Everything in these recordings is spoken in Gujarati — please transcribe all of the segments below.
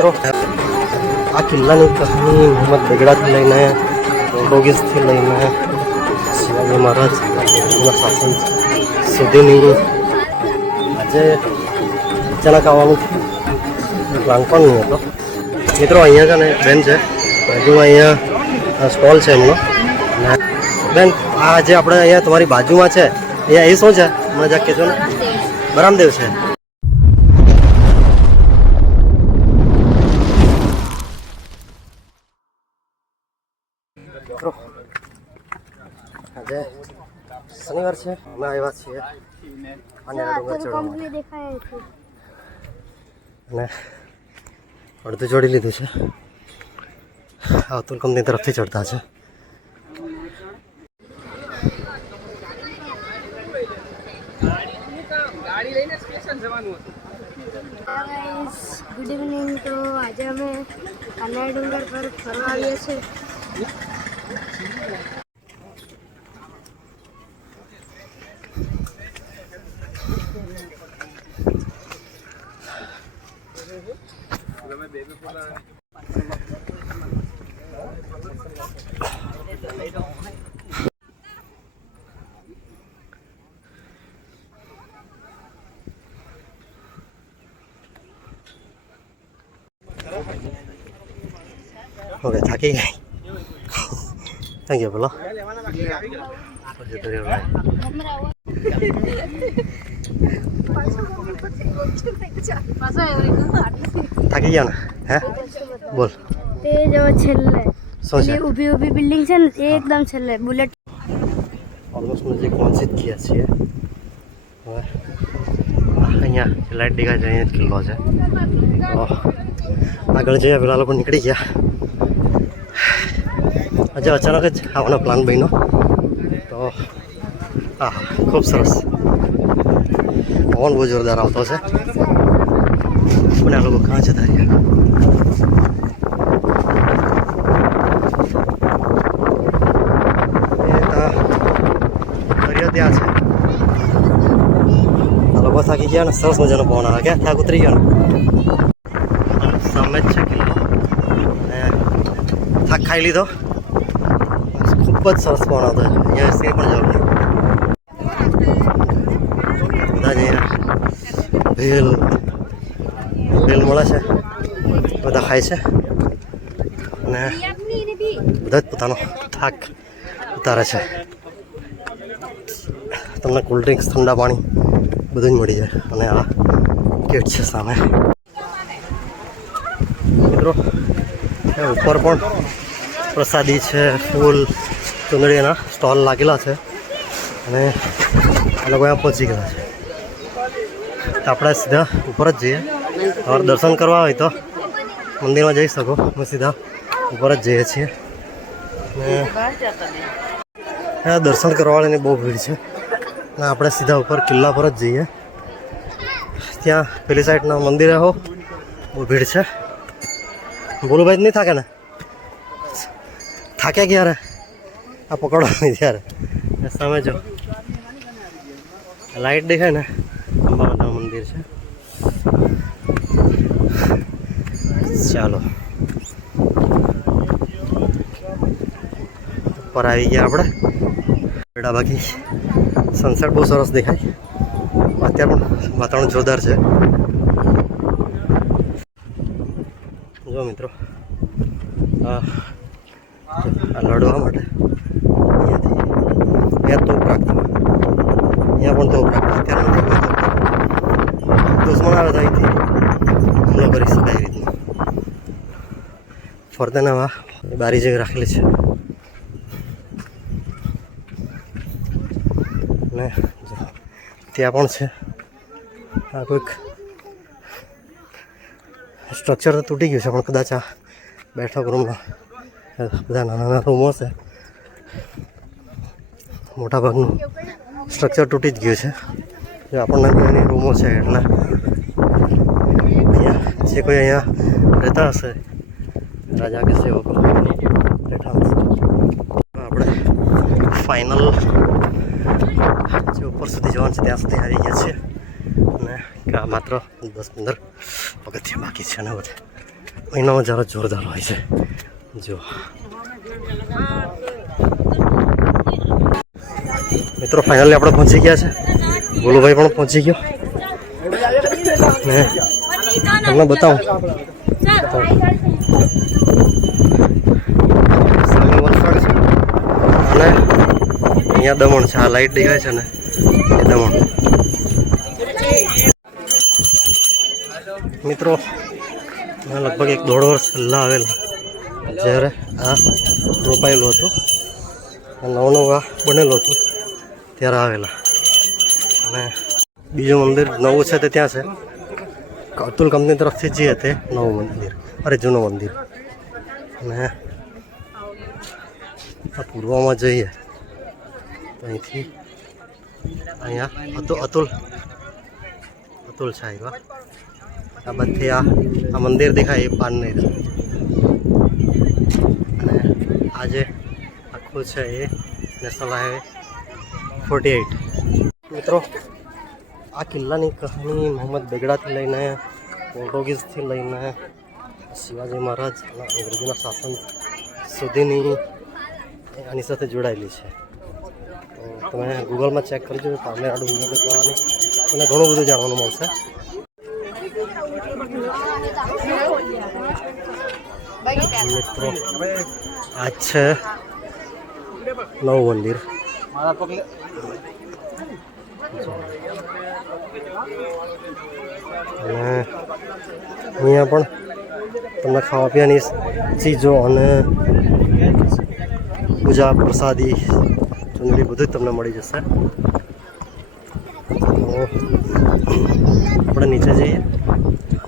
મિત્રો. આ કિલ્લાની કહાની મોહમ્મદ બેગડાથી લઈને પોર્ટુગીઝથી લઈને શિવાજી મહારાજ શાસન સુધીની આજે અચાનક આવવાનું પ્લાન નહીં હતો? મિત્રો, અહીંયા છે ને બેન છે. બાજુમાં અહીંયા સ્ટોલ છે એમનો. બેન, આ જે આપણે અહીંયા તમારી બાજુમાં છે, અહીંયા એ શું છે? મને જરાક કહેજો ને. બરામદેવ છે. શનિવાર છે અમે આવ્યા છીએ. અને અને અડધું જોડી લીધું છે. અતુલ કંપની તરફથી ચડતા છે. ગુડ ઇવનિંગ તો આજે અમે કાનાઈ ડુંગર પર ફરવા આવીએ છીએ. ઓકે થાકી ગઈ થેન્ક યુ બોલો જતો રહ્યો ભાઈ. થાકી ગયા ને? હે? બોલ. તે જો છેલ્લે. સોચે ઊભી ઊભી બિલ્ડિંગ છે ને એ એકદમ છેલ્લે. બુલેટ ઓલમોસ્ટ નજીક પહોંચી જ ગયા છીએ હવે અહીંયા લાઇટ દેખાય છે અહીંયા જ કિલ્લો છે. આગળ જઈએ પેલા લોકો નીકળી ગયા. આજે અચાનક જ આવવાનો પ્લાન બન્યો. તો હા ખૂબ સરસ પવન બહુ જોરદાર આવતો છે પણ આ લોકો કાં જતા રહ્યા એ તો દરિયો ત્યાં છે આ લોકો થાકી ગયા ને સરસ મજાનો પવન આવે ક્યાં થાક ઉતરી ગયો ને સામે જ છે કિલ્લો અને થાક ખાઈ લીધો ખૂબ જ સરસ પણ હતો. અહીંયા સિંહ પણ જવું બધા જ અહીંયા ભેલ ભેલ મળે છે. બધા ખાય છે. અને બધા જ પોતાનો થાક ઉતારે છે. તમને કોલ્ડ ડ્રિંક્સ ઠંડા પાણી બધું જ મળી જાય. અને આ ગેટ છે સામે. મિત્રો ઉપર પણ પ્રસાદી છે, ફૂલ ચુંદડીના સ્ટોલ લાગેલા છે. અને આ લોકો અહીંયા પહોંચી ગયા છે. આપણે સીધા ઉપર જ જઈએ. તમારે દર્શન કરવા હોય તો મંદિરમાં જઈ શકો. અમે સીધા ઉપર જ જઈએ છીએ. અને દર્શન કરવાવાળાની બહુ ભીડ છે. અને આપણે સીધા ઉપર કિલ્લા પર જ જઈએ. ત્યાં પેલી સાઈડના મંદિરે હો, બહુ ભીડ છે. બોલુભાઈ જ નહીં થાકે ને? થાક્યા ક્યારે? આ પકડવાની ત્યારે. એ સામે જો લાઈટ દેખાય ને? અંબામાના મંદિર છે. ચાલો. ઉપર આવી ગયા આપણે. બેડા બાકી. સનસેટ બહુ સરસ દેખાય. અત્યારે પણ વાતાવરણ જોરદાર છે. જો મિત્રો. આ લડવા માટે. અહીંયાથી અહીંયા તોપ રાખતા અહીંયા પણ તોપ રાખતા અત્યારે નથી કોઈ તોપ. દુશ્મન આવે તો અહીંથી હુમલો કરી શકાય એ રીતનું ફરતેનામાં બારી જેવી રાખેલી છે ને ત્યાં પણ છે આ કોઈક સ્ટ્રક્ચર તો તૂટી ગયું છે પણ કદાચ આ બેઠક રૂમમાં બધા નાના નાના રૂમો છે મોટા ભાગનું સ્ટ્રક્ચર તૂટી જ ગયું છે. જો આપણને નાની રૂમો છે એટલે અહીંયા જે કોઈ અહીંયા રહેતા હશે, રાજા કે સેવકો રહેતા હશે. આપણે ફાઇનલ જે ઉપર સુધી જવાનું છે, ત્યાં સુધી આવી ગયા છીએ. અને આ માત્ર દસ પંદર પગથિયા બાકી છે અને બધે મહિનામાં નજારો જોરદાર હોય છે. જો. મિત્રો ફાઇનલી આપણે પહોંચી ગયા છે. ગોલુભાઈ પણ પહોંચી ગયો. ને તમને બતાવું. અને અહીંયા દમણ છે. આ લાઈટ દેખાય છે ને, એ દમણ. મિત્રો લગભગ એક દોઢ વર્ષ પહેલાં આવેલા, જ્યારે આ રોપાયેલું હતું. નવું નવું આ બનેલું હતું. ત્યારે આવેલા. અને બીજું મંદિર નવું છે તે ત્યાં છે. અતુલ કંપની તરફથી જે તે નવું મંદિર. અરે, જૂનું મંદિર. અને આ પૂર્વમાં જઈએ તો અહીંથી અહીંયા અતુલ અતુલ અતુલ છે આવ્યા આ બધી આ આ મંદિર દેખાય, એ પાનની અને આ જે આખું છે એ નેશનલ હાઈવે ફોર્ટી એઇટ મિત્રો, આ કિલ્લાની કહાની મોહમ્મદ બેગડાથી લઈને પોર્ટુગીઝથી લઈને શિવાજી મહારાજ અને અંગ્રેજીના શાસન સુધીની આની સાથે જોડાયેલી છે. તો તમે ગૂગલમાં ચેક કરજો પામેરા ગુજરાત કહેવાની તમને ઘણું બધું જાણવાનું મળશે. મિત્રો, આ છે નવું મંદિર. અને અહીંયા પણ તમને ખાવા પીવાની ચીજો અને પૂજા પ્રસાદી, ચુંદડી બધું જ તમને મળી જશે. આપણે નીચે જઈએ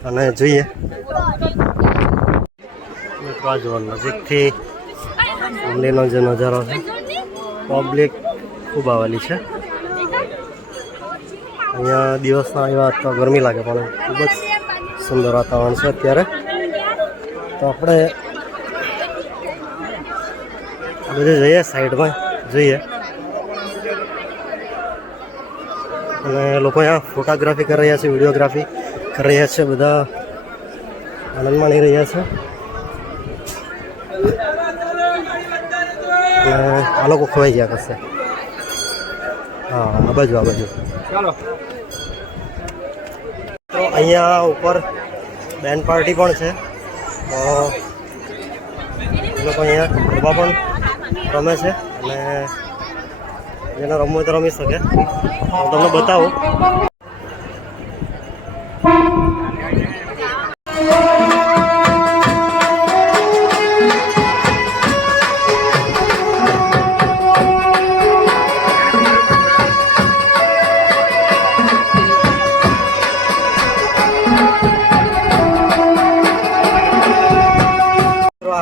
અને જોઈએ. મિત્રો નજીકથી મંદિરનો જે નજારો છે પબ્લિક ખૂબ આવેલી છે. અહીંયા દિવસના તો ગરમી લાગે, પણ ખૂબ જ સુંદર વાતાવરણ છે અત્યારે. તો આપણે બધે જઈએ સાઈડમાં, જોઈએ. અને લોકો અહીંયા ફોટોગ્રાફી કરી રહ્યા છે વિડીયોગ્રાફી કરી રહ્યા છે, બધા આનંદ માણી રહ્યા છે. આ લોકો ખોવાઈ ગયા કરશે. આ બાજુ આ બાજુ. તો અહીંયા ઉપર બેન્ડ પાર્ટી પણ છે. તો લોકો અહીંયા ગરબા પણ રમે છે અને જેને રમવું હોય તો રમી શકે. હું તમને બતાવું.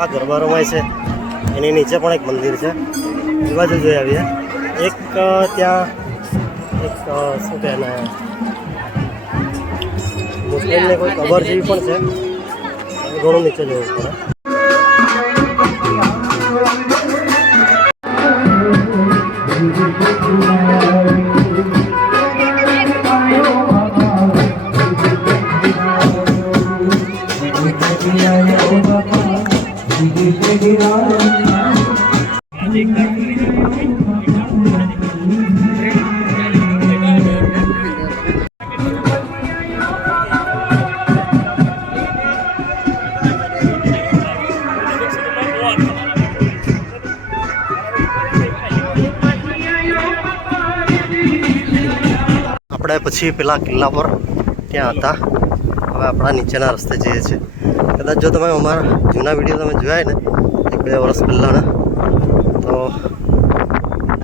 આ ગરબા રમાય છે. એની નીચે પણ એક મંદિર છે. એ બાજુ જોઈ આવીએ. એક ત્યાં, એક શું કહે ને મુસ્લિમને કોઈ કબર જેવી પણ છે. ઘણું નીચે જવું પડે. આપણે પછી પેલા કિલ્લા પર ત્યાં હતા. હવે આપણા નીચેના રસ્તે જઈએ છીએ. કદાચ જો તમે અમારા જૂના વીડિયો તમે જોયા ને, એક બે વર્ષ પહેલાંના, તો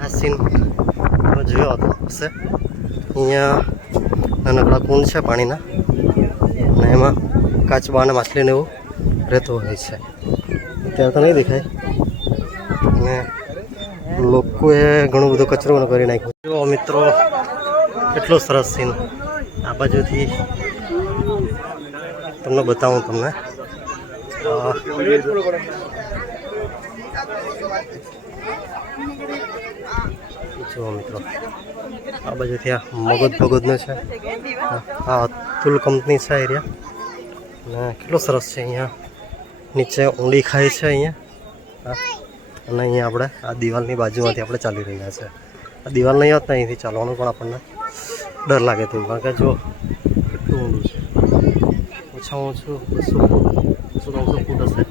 આ સીન તમે જોયો હતો હશે. અહીંયા નાનકડા કુંડ છે પાણીના, અને એમાં કાચબા અને માછલીને એવું રહેતું હોય છે. અત્યારે તો નહીં દેખાય. અને લોકોએ ઘણું બધું કચરો કરી નાખ્યો. મિત્રો કેટલો સરસ સીન આ બાજુથી તમને બતાવું તમને. જુઓ મિત્રો. આ બાજુથી આ મગજ ભગતનું છે. આ- અતુલ કંપની છે એરિયા. અને કેટલો સરસ છે અહીંયા. નીચે ઊંડી ખાઈ છે અહીંયા. અને અહીંયા આપણે આ દિવાલની બાજુમાંથી આપણે ચાલી રહ્યા છે. આ દિવાલ નહીં હોત ને અહીંથી ચાલવાનું પણ આપણને. ડર લાગે તેમ કારણ કે જો કેટલું ઊંડું છે. ઓછામાં ઓછું બસો બસો ત્રણસો ફૂટ હશે.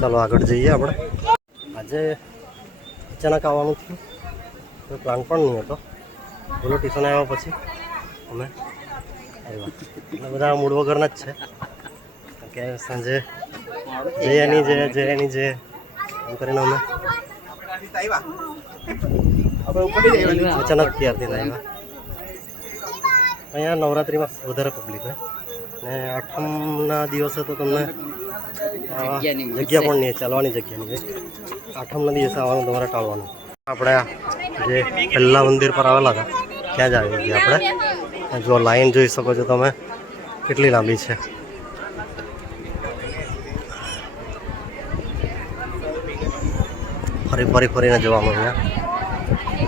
ચાલો આગળ જઈએ આપણે. આજે અચાનક આવવાનું થયું. કોઈ પ્લાન પણ નહીં હતો. બોલો ટ્યુશન આવ્યા પછી અમે આવ્યા. એટલે બધા મૂળ વગરના જ છે. કે સાંજે જય એની જય જય એની જય એમ કરીને અમે અચાનક ત્યારથી આવ્યા. અહીંયા નવરાત્રિમાં વધારે પબ્લિક હોય. ને આઠમના દિવસે તો તમને જગ્યા પણ નહીં ચાલવાની જગ્યા નહીં આઠમના દિવસે આવવાનું તમારે ટાળવાનું. આપણે આ જે પહેલા મંદિર પર આવેલા હતા ત્યાં જ આવી ગયા આપણે. જો લાઈન જોઈ શકો છો તમે કેટલી લાંબી છે. ફરી ફરી ફરીને જવાનું અહીંયા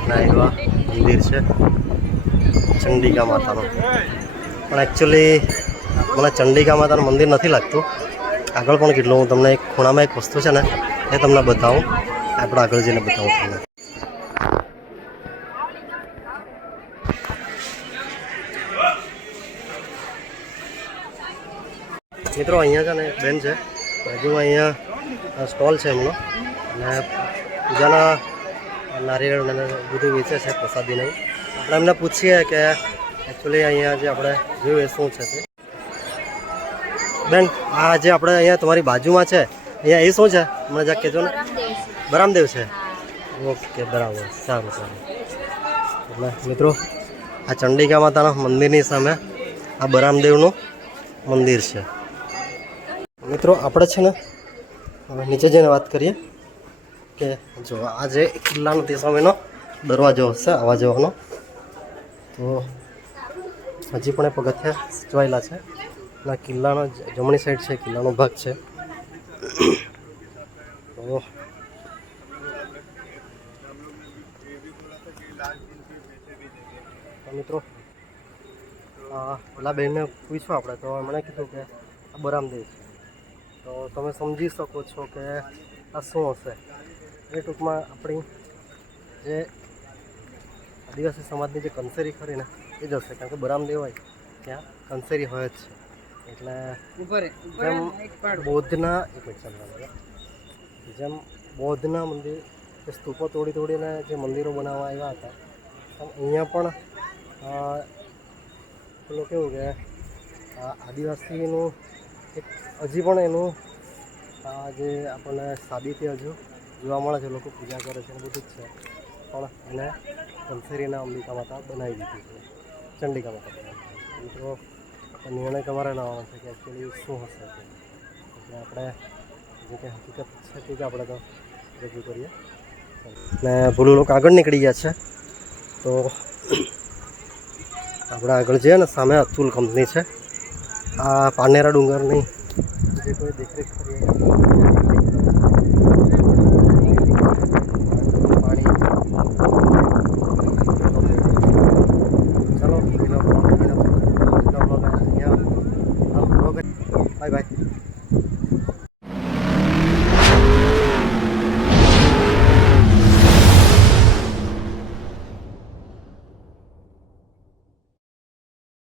ના એવા મંદિર છે. ચંડિકા માતાનું. પણ એકચ્યુઅલી મને ચંડિકા માતાનું મંદિર નથી લાગતું. આગળ પણ કેટલું હું તમને એક ખૂણામાં એક વસ્તુ છે ને, એ તમને બતાવું. આપણે આગળ જઈને બતાવું તમને. મિત્રો, અહીંયા છે ને બેન છે. બાજુમાં અહીંયા સ્ટોલ છે એમનો. અને પૂજાના નારિયેળ બધું વેચે છે પ્રસાદી નહીં આપણે એમને પૂછીએ કે એકચ્યુઅલી અહીંયા જે આપણે જોયું એ શું છે તે. બેન, આ જે આપણે અહીંયા તમારી બાજુમાં છે, અહીંયા એ શું છે? મને જરાક કહેજો ને. બરામદેવ છે? ઓકે, બરાબર. સારું સારું. એટલે મિત્રો, આ ચંડિકા માતાના મંદિરની સામે આ બરામદેવનું મંદિર છે. મિત્રો, આપણે છે ને, હવે નીચે જઈને વાત કરીએ કે જો આ જે કિલ્લાનો તે સમયનો દરવાજો હશે આવવા જવાનો. હજી પણ એ પગથિયા સચવાયેલા છે. અને કિલ્લાનો જમણી સાઈડ છે, કિલ્લાનો ભાગ છે. તો તો મિત્રો પેલા બહેનને પૂછ્યું આપણે, તો એમણે કીધું કે આ બરામદેવ છે. તો તમે સમજી શકો છો કે આ શું હશે. એ ટૂંકમાં આપણી જે આદિવાસી સમાજની જે કંસેરી ખરી ને એ જ હશે કારણ કે બરામદેવ હોય ત્યાં કંસેરી હોય જ છે. એટલે જેમ બૌદ્ધના એક મિનિટ જેમ બૌદ્ધના મંદિર જે સ્તૂપો તોડી તોડીને જે મંદિરો બનાવવા આવ્યા હતા અહીંયા પણ પેલું કેવું કે આદિવાસીનું એક હજી પણ એનું જે આપણને સાબિતી હજુ જોવા મળે છે લોકો પૂજા કરે છે બધું જ છે. પણ એને ધનસેરીના અંબિકા માતા બનાવી દીધી છે. ચંડિકા માતા બનાવી તો નિર્ણય તમારે લાવવાનો છે કે એકચ્યુઅલી શું હશે એટલે આપણે જે કે હકીકત છે તે કે આપણે તો રજૂ કરીએ. ને ભૂલું લોકો આગળ નીકળી ગયા છે. તો આપણે આગળ જઈએ ને સામે અતુલ કંપની છે. આ પાનેરા ડુંગરની જે કોઈ દેખરેખ કરીએ bye bye.